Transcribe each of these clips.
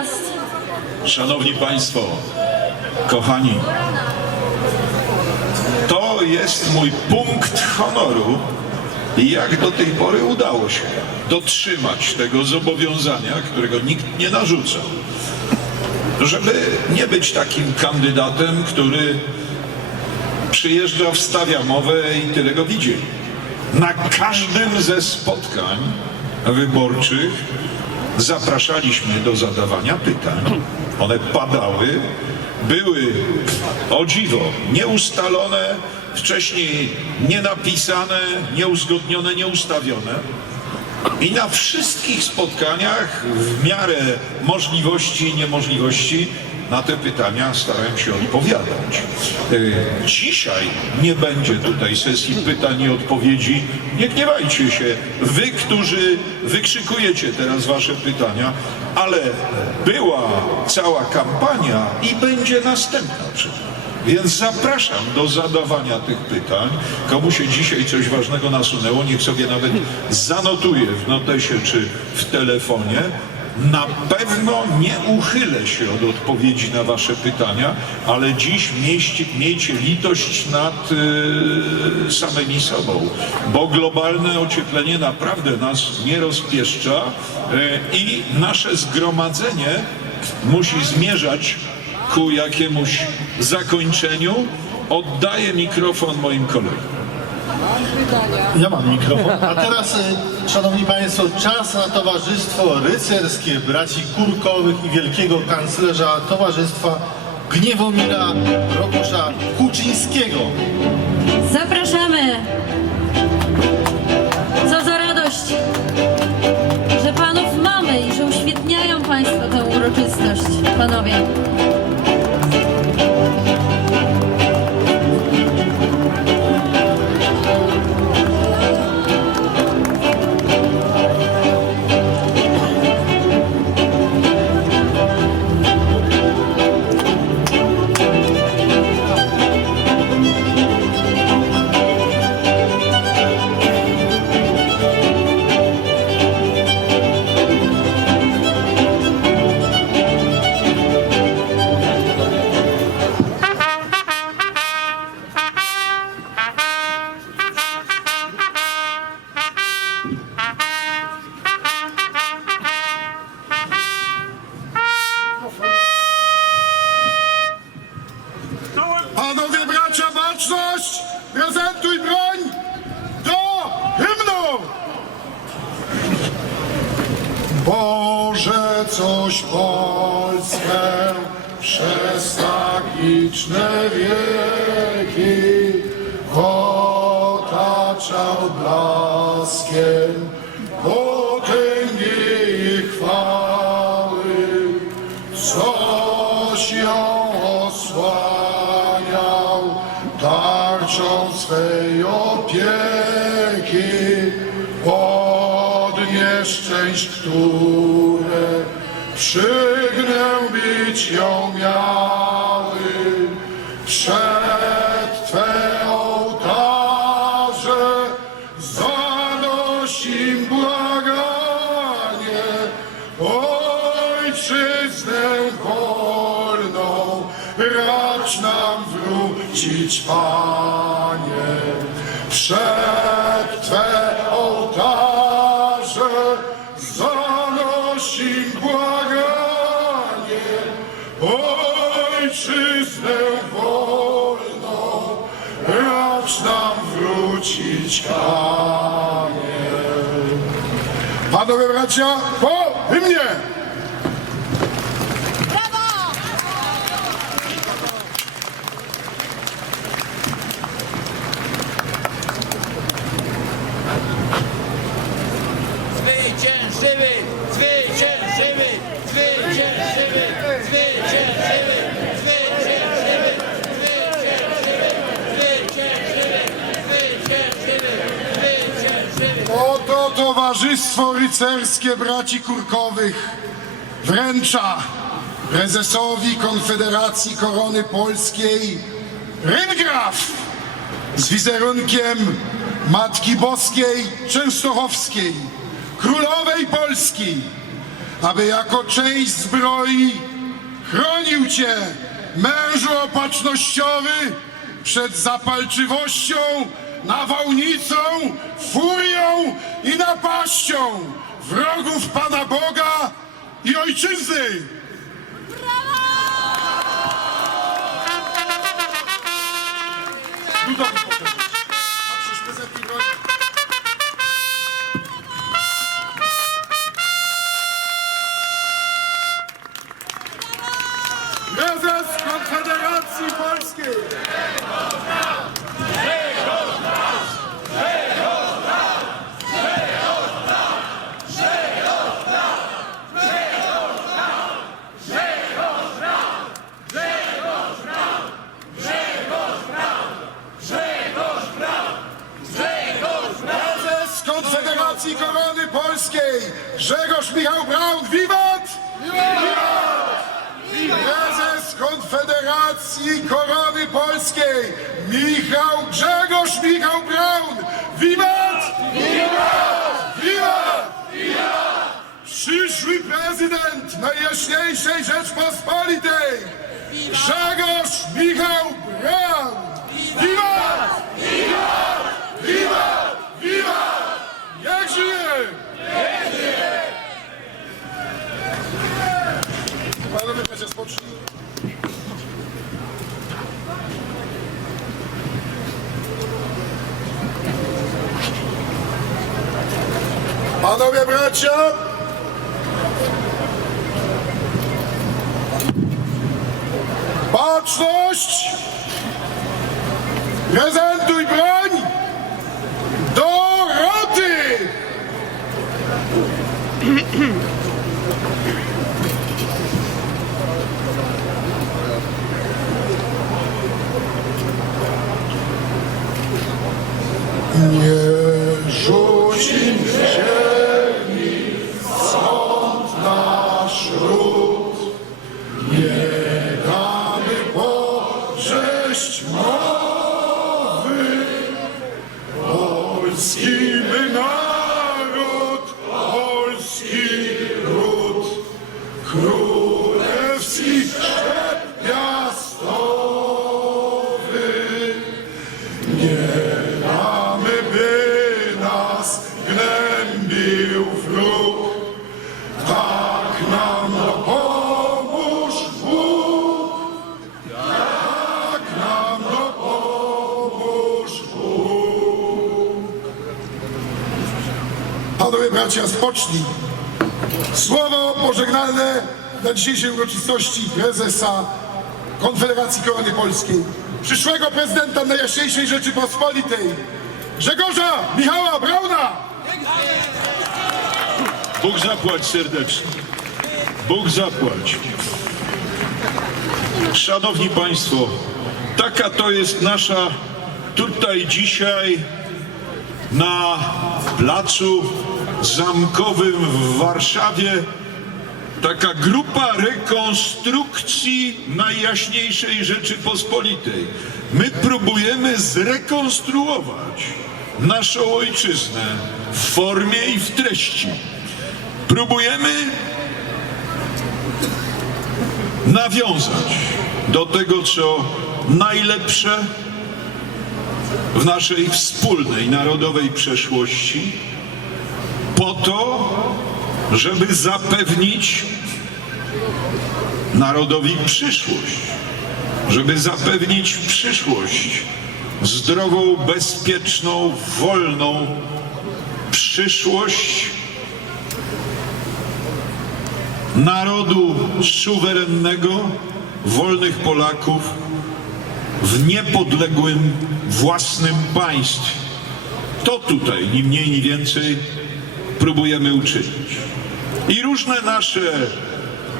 Natomiast Szanowni Państwo, kochani, to jest mój punkt honoru, jak do tej pory udało się dotrzymać tego zobowiązania, którego nikt nie narzucał. Żeby nie być takim kandydatem, który przyjeżdża, wstawia mowę i tyle go widzieli. Na każdym ze spotkań wyborczych zapraszaliśmy do zadawania pytań. One padały, były o dziwo nieustalone, wcześniej nienapisane, nieuzgodnione, nieustawione. I na wszystkich spotkaniach w miarę możliwości i niemożliwości na te pytania starałem się odpowiadać. Y, Dzisiaj nie będzie tutaj sesji pytań i odpowiedzi. Nie gniewajcie się, wy, którzy wykrzykujecie teraz wasze pytania, ale była cała kampania i będzie następna przecież. Więc zapraszam do zadawania tych pytań. Komu się dzisiaj coś ważnego nasunęło, niech sobie nawet zanotuje w notesie czy w telefonie. Na pewno nie uchylę się od odpowiedzi na Wasze pytania, ale dziś miejcie, miejcie litość nad y, samymi sobą, bo globalne ocieplenie naprawdę nas nie rozpieszcza y, i nasze zgromadzenie musi zmierzać ku jakiemuś zakończeniu. Oddaję mikrofon moim kolegom. Ja mam mikrofon. A teraz, e, szanowni państwo, czas na towarzystwo rycerskie braci Kurkowych i wielkiego kanclerza Towarzystwa Gniewomira Rokusza Kuczyńskiego. zapraszamy. Co za radość, że panów mamy i że uświetniają Państwo tę uroczystość. Panowie nossos povos. Przygnębić ją miały. Przed Twe ołtarze zanosim błaganie, Ojczyznę wolną, racz nam wrócić, Panie. Racz nam wrócić, Panie. Panowie bracia, po hymnie! Oto Towarzystwo Rycerskie Braci Kurkowych. Wręcza prezesowi Konfederacji Korony Polskiej Ryngraf z wizerunkiem Matki Boskiej Częstochowskiej, Królowej Polski, aby jako część zbroi chronił Cię, mężu opatrznościowy, przed zapalczywością, nawałnicą, furią i napaścią wrogów Pana Boga i Ojczyzny. Budowy Polskiej Grzegorz Michał Braun, wiwat! Prezes Konfederacji Korony Polskiej Michał Grzegorz Michał Braun, wiwat! Wiwat! Wiwat! Przyszły prezydent Najjaśniejszej Rzeczpospolitej Grzegorz Michał Braun, wiwat! Wiwat! Wiwat! Panowie. Panowie bracia! Baczność! Prezentuj Damy, by nas gnębił wróg. Tak nam dopomóż Bóg. Tak nam dopomóż Bóg. Panowie bracia, spocznij. Słowo pożegnalne na dzisiejszej uroczystości prezesa Konfederacji Korony Polskiej, przyszłego prezydenta Najjaśniejszej Rzeczypospolitej, Grzegorza Michała Brauna. Bóg zapłać serdecznie. Bóg zapłać. Szanowni Państwo, taka to jest nasza tutaj dzisiaj na placu zamkowym w Warszawie taka grupa rekonstrukcji Najjaśniejszej Rzeczypospolitej. My próbujemy zrekonstruować naszą ojczyznę w formie i w treści. Próbujemy nawiązać do tego, co najlepsze w naszej wspólnej narodowej przeszłości, po to, żeby zapewnić narodowi przyszłość, żeby zapewnić przyszłość zdrową, bezpieczną, wolną przyszłość narodu suwerennego, wolnych Polaków w niepodległym własnym państwie. To tutaj, ni mniej, ni więcej, próbujemy uczynić. I różne nasze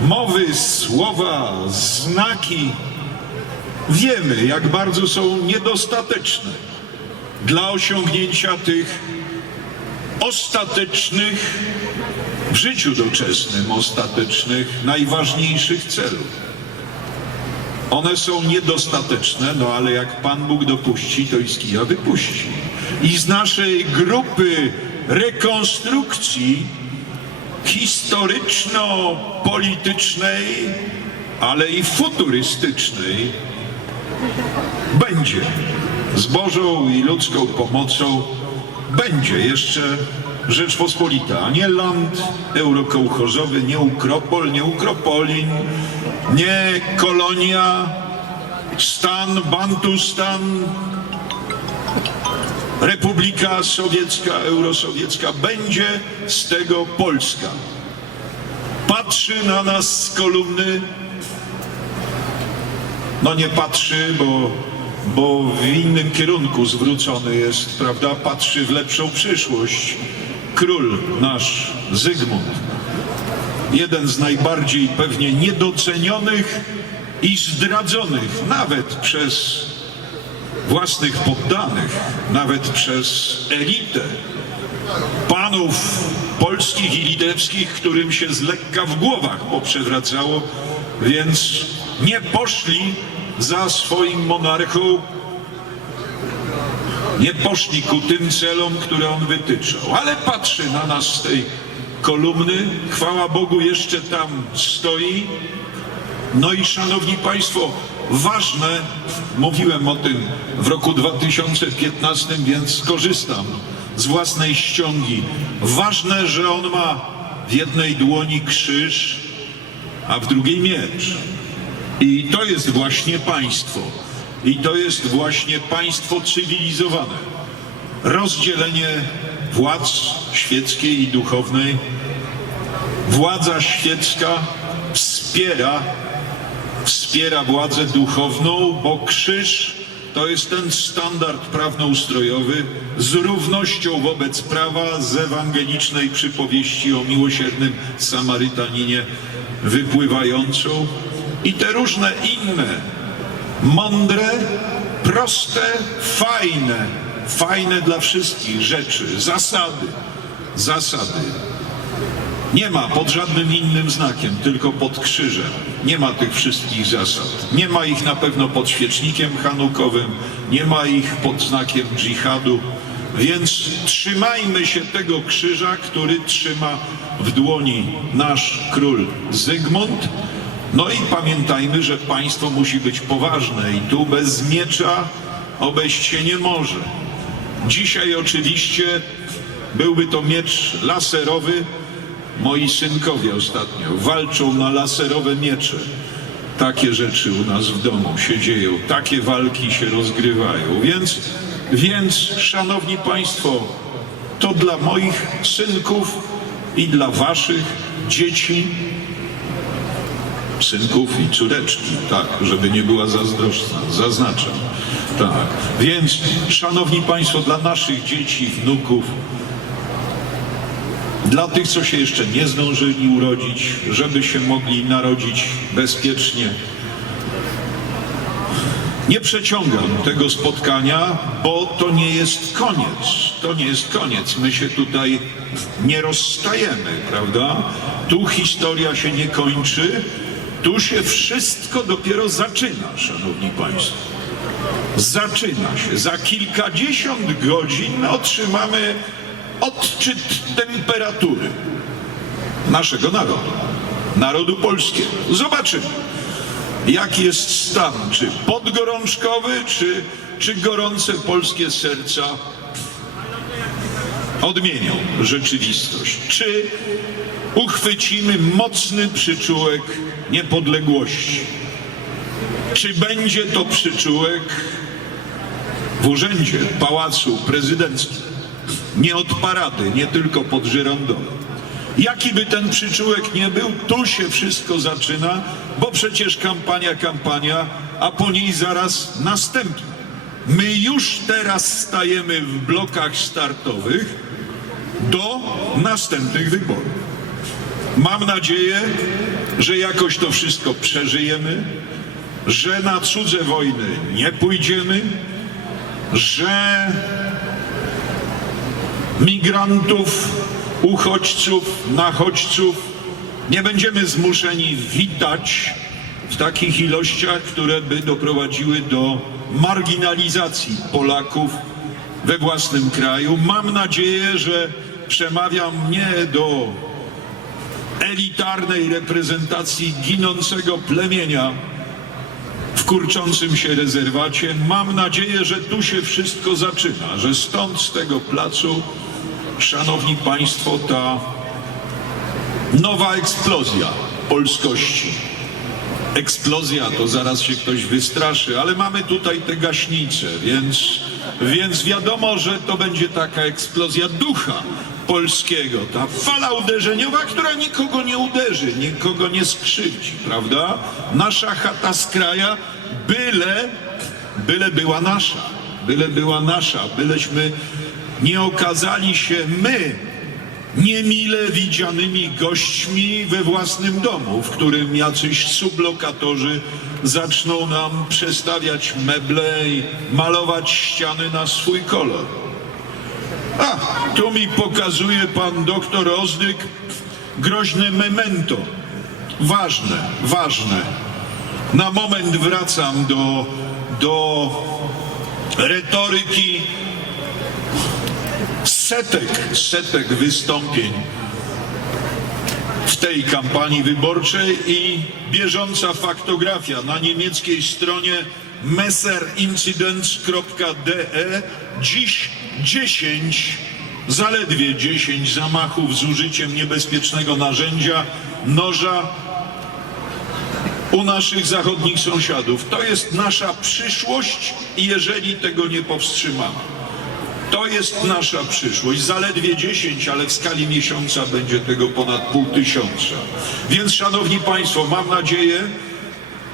mowy, słowa, znaki, wiemy, jak bardzo są niedostateczne dla osiągnięcia tych ostatecznych, w życiu doczesnym ostatecznych, najważniejszych celów. One są niedostateczne, no ale jak Pan Bóg dopuści, to i z kija wypuści. I z naszej grupy rekonstrukcji historyczno-politycznej, ale i futurystycznej będzie. Z Bożą i ludzką pomocą będzie jeszcze Rzeczpospolita, a nie land eurokołchozowy, nie Ukropol, nie Ukropolin, nie kolonia, stan, Bantustan, Republika Sowiecka, Eurosowiecka. Będzie z tego Polska. Patrzy na nas z kolumny no nie patrzy, bo, bo w innym kierunku zwrócony jest, prawda? Patrzy w lepszą przyszłość. Król nasz Zygmunt. Jeden z najbardziej pewnie niedocenionych i zdradzonych nawet przez własnych poddanych, nawet przez elitę panów polskich i litewskich, którym się z lekka w głowach poprzewracało, więc nie poszli za swoim monarchą, nie poszli ku tym celom, które on wytyczał. Ale patrzy na nas z tej kolumny, chwała Bogu jeszcze tam stoi. No i szanowni Państwo, ważne, mówiłem o tym w roku 2015, więc skorzystam z własnej ściągi. Ważne, że on ma w jednej dłoni krzyż, a w drugiej miecz. I to jest właśnie państwo. I to jest właśnie państwo cywilizowane. Rozdzielenie władz świeckiej i duchownej. Władza świecka wspiera, wspiera władzę duchowną, bo krzyż to jest ten standard prawnoustrojowy z równością wobec prawa z ewangelicznej przypowieści o miłosiernym Samarytaninie wypływającą i te różne inne mądre, proste, fajne, fajne dla wszystkich rzeczy, zasady, zasady. Nie ma pod żadnym innym znakiem, tylko pod krzyżem. Nie ma tych wszystkich zasad. Nie ma ich na pewno pod świecznikiem hanukowym, nie ma ich pod znakiem dżihadu. Więc trzymajmy się tego krzyża, który trzyma w dłoni nasz król Zygmunt. No i pamiętajmy, że państwo musi być poważne i tu bez miecza obejść się nie może. Dzisiaj oczywiście byłby to miecz laserowy. Moi synkowie ostatnio walczą na laserowe miecze. Takie rzeczy u nas w domu się dzieją, takie walki się rozgrywają. Więc, więc szanowni Państwo, to dla moich synków i dla Waszych dzieci synków i córeczki, tak, żeby nie była zazdrosna, zaznaczam. Tak, więc szanowni Państwo, dla naszych dzieci, wnuków, dla tych, co się jeszcze nie zdążyli urodzić, żeby się mogli narodzić bezpiecznie. Nie przeciągam tego spotkania, bo to nie jest koniec. To nie jest koniec. My się tutaj nie rozstajemy, prawda? Tu historia się nie kończy. Tu się wszystko dopiero zaczyna, szanowni państwo. Zaczyna się. Za kilkadziesiąt godzin otrzymamy odczyt temperatury naszego narodu, narodu polskiego. Zobaczymy, jaki jest stan, czy podgorączkowy, czy, czy gorące polskie serca odmienią rzeczywistość. Czy uchwycimy mocny przyczółek niepodległości? Czy będzie to przyczółek w urzędzie, pałacu prezydenckim? Nie od parady, nie tylko pod żyrondą. Jaki by ten przyczółek nie był, tu się wszystko zaczyna, bo przecież kampania, kampania, a po niej zaraz następna. My już teraz stajemy w blokach startowych do następnych wyborów. Mam nadzieję, że jakoś to wszystko przeżyjemy, że na cudze wojny nie pójdziemy, że migrantów, uchodźców, nachodźców nie będziemy zmuszeni witać w takich ilościach, które by doprowadziły do marginalizacji Polaków we własnym kraju. Mam nadzieję, że przemawiam nie do elitarnej reprezentacji ginącego plemienia w kurczącym się rezerwacie. Mam nadzieję, że tu się wszystko zaczyna, że stąd z tego placu, szanowni państwo, ta nowa eksplozja polskości. Eksplozja to zaraz się ktoś wystraszy, ale mamy tutaj te gaśnice, więc, więc wiadomo, że to będzie taka eksplozja ducha polskiego. Ta fala uderzeniowa, która nikogo nie uderzy, nikogo nie skrzywdzi, prawda? Nasza chata z kraja, byle, byle była nasza, byle była nasza, byleśmy nie okazali się my niemile widzianymi gośćmi we własnym domu, w którym jacyś sublokatorzy zaczną nam przestawiać meble i malować ściany na swój kolor. A, tu mi pokazuje pan doktor Ozdyk groźne memento. Ważne, ważne. Na moment wracam do, do retoryki setek, setek wystąpień w tej kampanii wyborczej i bieżąca faktografia na niemieckiej stronie messerincidents.de dziś 10, zaledwie 10 zamachów z użyciem niebezpiecznego narzędzia, noża u naszych zachodnich sąsiadów. To jest nasza przyszłość i jeżeli tego nie powstrzymamy, to jest nasza przyszłość. Zaledwie 10, ale w skali miesiąca będzie tego ponad pół tysiąca. Więc, szanowni państwo, mam nadzieję,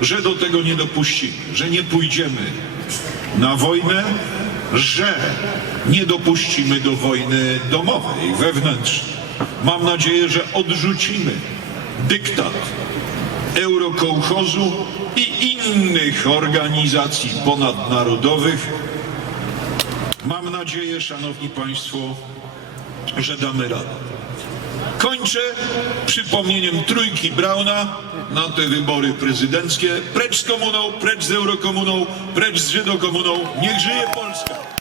że do tego nie dopuścimy, że nie pójdziemy na wojnę, że nie dopuścimy do wojny domowej, wewnętrznej. Mam nadzieję, że odrzucimy dyktat eurokołchozu i innych organizacji ponadnarodowych, Mam nadzieję, szanowni państwo, że damy radę. Kończę przypomnieniem trójki Brauna na te wybory prezydenckie. Precz z komuną, precz z eurokomuną, precz z żydokomuną. Niech żyje Polska!